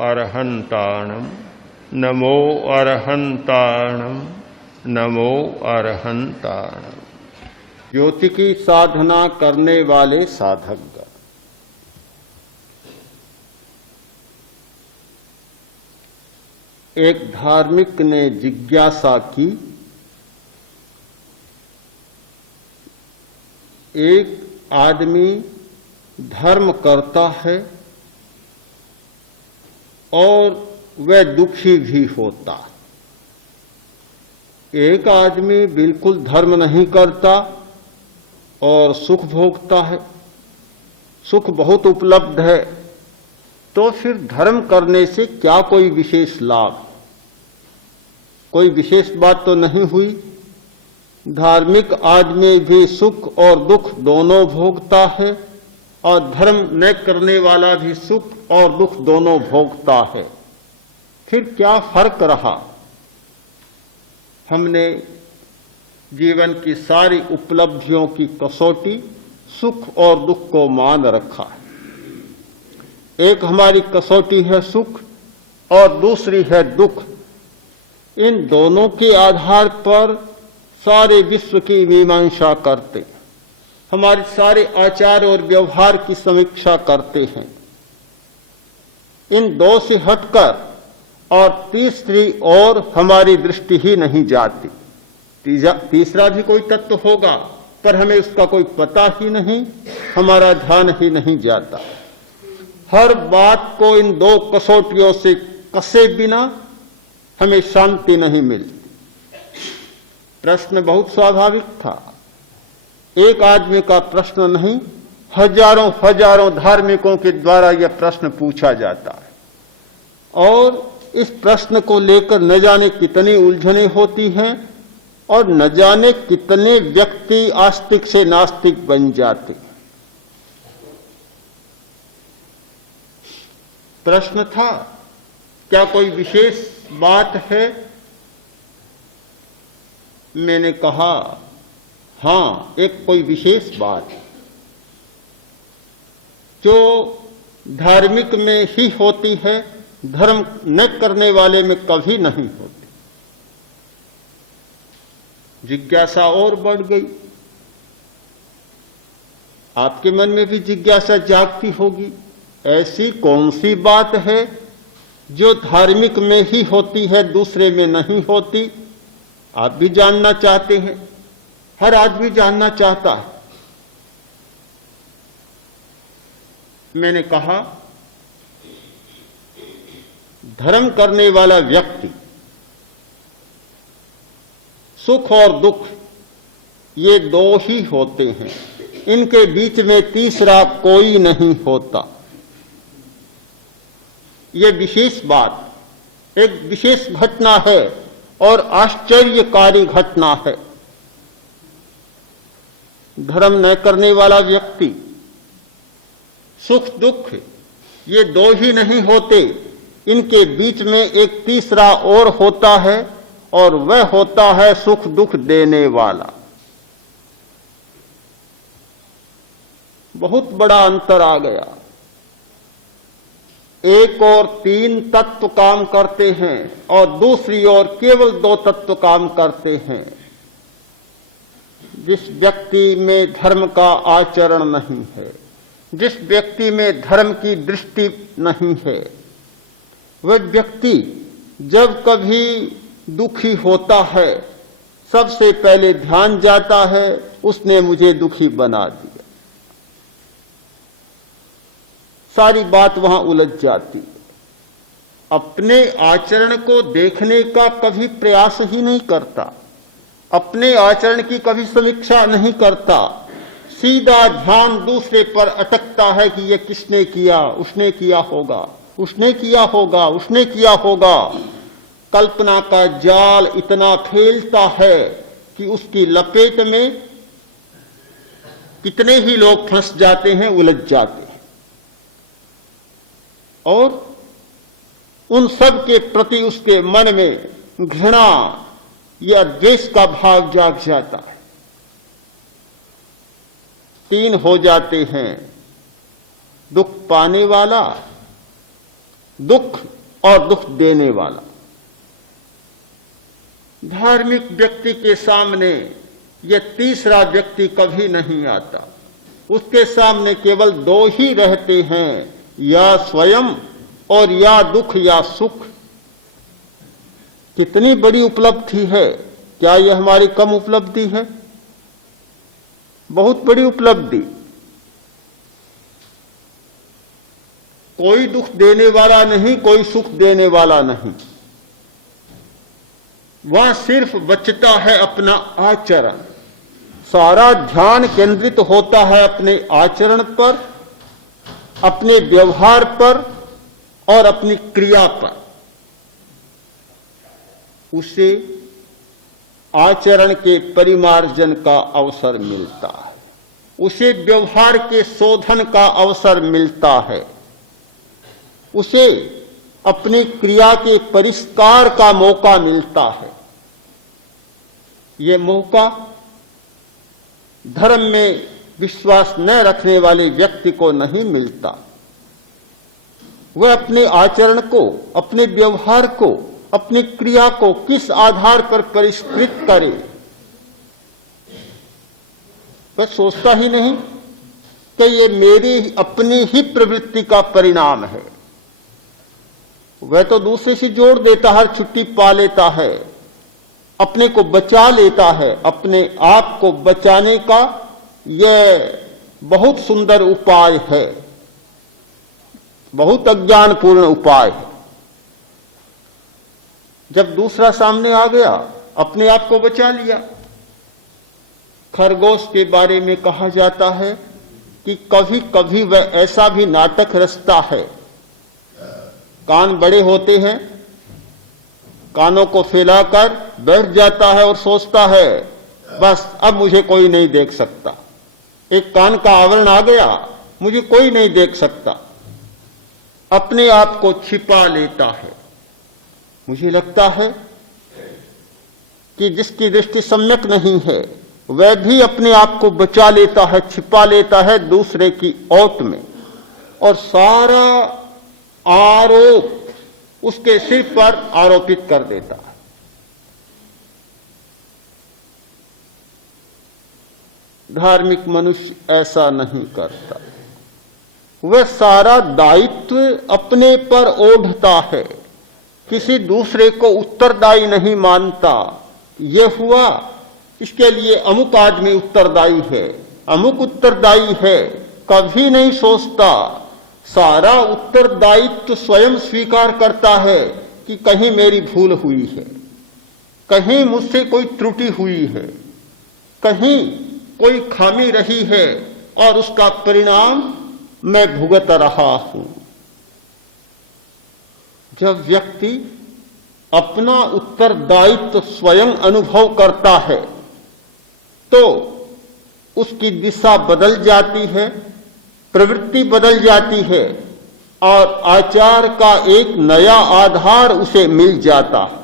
अरहन्ताणं नमो अरहन्ताणं नमो अरहन्ताणं। ज्योति की साधना करने वाले साधक। एक धार्मिक ने जिज्ञासा की, एक आदमी धर्म करता है और वह दुखी भी होता, एक आदमी बिल्कुल धर्म नहीं करता और सुख भोगता है, सुख बहुत उपलब्ध है, तो फिर धर्म करने से क्या कोई विशेष लाभ, कोई विशेष बात तो नहीं हुई। धार्मिक आदमी भी सुख और दुख दोनों भोगता है और धर्म न करने वाला भी सुख और दुख दोनों भोगता है, फिर क्या फर्क रहा। हमने जीवन की सारी उपलब्धियों की कसौटी सुख और दुख को मान रखा है। एक हमारी कसौटी है सुख और दूसरी है दुख। इन दोनों के आधार पर सारे विश्व की मीमांसा करते, हमारे सारे आचार और व्यवहार की समीक्षा करते हैं। इन दो से हटकर और तीसरी ओर हमारी दृष्टि ही नहीं जाती। तीसरा भी कोई तत्व होगा पर हमें उसका कोई पता ही नहीं, हमारा ध्यान ही नहीं जाता। हर बात को इन दो कसौटियों से कसे बिना हमें शांति नहीं मिलती। प्रश्न बहुत स्वाभाविक था, एक आदमी का प्रश्न नहीं, हजारों हजारों धार्मिकों के द्वारा यह प्रश्न पूछा जाता है और इस प्रश्न को लेकर न जाने कितनी उलझने होती हैं और न जाने कितने व्यक्ति आस्तिक से नास्तिक बन जाते। प्रश्न था, क्या कोई विशेष बात है? मैंने कहा, हां, एक कोई विशेष बात है जो धार्मिक में ही होती है, धर्म न करने वाले में कभी नहीं होती। जिज्ञासा और बढ़ गई। आपके मन में भी जिज्ञासा जागती होगी, ऐसी कौन सी बात है जो धार्मिक में ही होती है, दूसरे में नहीं होती? आप भी जानना चाहते हैं, हर आदमी जानना चाहता है। मैंने कहा, धर्म करने वाला व्यक्ति सुख और दुख ये दो ही होते हैं, इनके बीच में तीसरा कोई नहीं होता। ये विशेष बात, एक विशेष घटना है और आश्चर्यकारी घटना है। धर्म न करने वाला व्यक्ति, सुख दुख ये दो ही नहीं होते, इनके बीच में एक तीसरा और होता है और वह होता है सुख दुख देने वाला। बहुत बड़ा अंतर आ गया। एक और तीन तत्व काम करते हैं और दूसरी ओर केवल दो तत्व काम करते हैं। जिस व्यक्ति में धर्म का आचरण नहीं है, जिस व्यक्ति में धर्म की दृष्टि नहीं है, वह व्यक्ति जब कभी दुखी होता है सबसे पहले ध्यान जाता है उसने मुझे दुखी बना दिया। सारी बात वहां उलझ जाती। अपने आचरण को देखने का कभी प्रयास ही नहीं करता, अपने आचरण की कभी समीक्षा नहीं करता, सीधा ध्यान दूसरे पर अटकता है कि यह किसने किया, उसने किया होगा, उसने किया होगा, उसने किया होगा। कल्पना का जाल इतना फैलता है कि उसकी लपेट में कितने ही लोग फंस जाते हैं, उलझ जाते हैं और उन सब के प्रति उसके मन में घृणा या द्वेष का भाव जाग जाता है। तीन हो जाते हैं, दुख पाने वाला, दुख और दुख देने वाला। धार्मिक व्यक्ति के सामने यह तीसरा व्यक्ति कभी नहीं आता। उसके सामने केवल दो ही रहते हैं, या स्वयं और या दुख या सुख। कितनी बड़ी उपलब्धि है! क्या यह हमारी कम उपलब्धि है? बहुत बड़ी उपलब्धि। कोई दुख देने वाला नहीं, कोई सुख देने वाला नहीं। वह सिर्फ बचता है अपना आचरण। सारा ध्यान केंद्रित होता है अपने आचरण पर, अपने व्यवहार पर और अपनी क्रिया पर। उसे आचरण के परिमार्जन का अवसर मिलता है, उसे व्यवहार के शोधन का अवसर मिलता है, उसे अपनी क्रिया के परिष्कार का मौका मिलता है। ये मौका धर्म में विश्वास न रखने वाले व्यक्ति को नहीं मिलता। वह अपने आचरण को, अपने व्यवहार को, अपनी क्रिया को किस आधार पर परिष्कृत करे, वह सोचता ही नहीं कि ये मेरी अपनी ही प्रवृत्ति का परिणाम है। वह तो दूसरे से जोड़ देता है, छुट्टी पा लेता है, अपने को बचा लेता है। अपने आप को बचाने का यह बहुत सुंदर उपाय है, बहुत अज्ञानपूर्ण उपाय है। जब दूसरा सामने आ गया, अपने आप को बचा लिया। खरगोश के बारे में कहा जाता है कि कभी कभी वह ऐसा भी नाटक रचता है। कान बड़े होते हैं, कानों को फैलाकर बैठ जाता है और सोचता है बस अब मुझे कोई नहीं देख सकता। एक कान का आवरण आ गया, मुझे कोई नहीं देख सकता। अपने आप को छिपा लेता है। मुझे लगता है कि जिसकी दृष्टि सम्यक नहीं है वह भी अपने आप को बचा लेता है, छिपा लेता है दूसरे की ओट में, और सारा आरोप उसके सिर पर आरोपित कर देता है। धार्मिक मनुष्य ऐसा नहीं करता। वह सारा दायित्व अपने पर ओढ़ता है, किसी दूसरे को उत्तरदायी नहीं मानता। यह हुआ, इसके लिए अमुक आदमी उत्तरदायी है, अमुक उत्तरदायी है, कभी नहीं सोचता। सारा उत्तरदायित्व स्वयं स्वीकार करता है कि कहीं मेरी भूल हुई है, कहीं मुझसे कोई त्रुटि हुई है, कहीं कोई खामी रही है और उसका परिणाम मैं भुगत रहा हूं। जब व्यक्ति अपना उत्तरदायित्व स्वयं अनुभव करता है तो उसकी दिशा बदल जाती है, प्रवृत्ति बदल जाती है और आचार का एक नया आधार उसे मिल जाता है।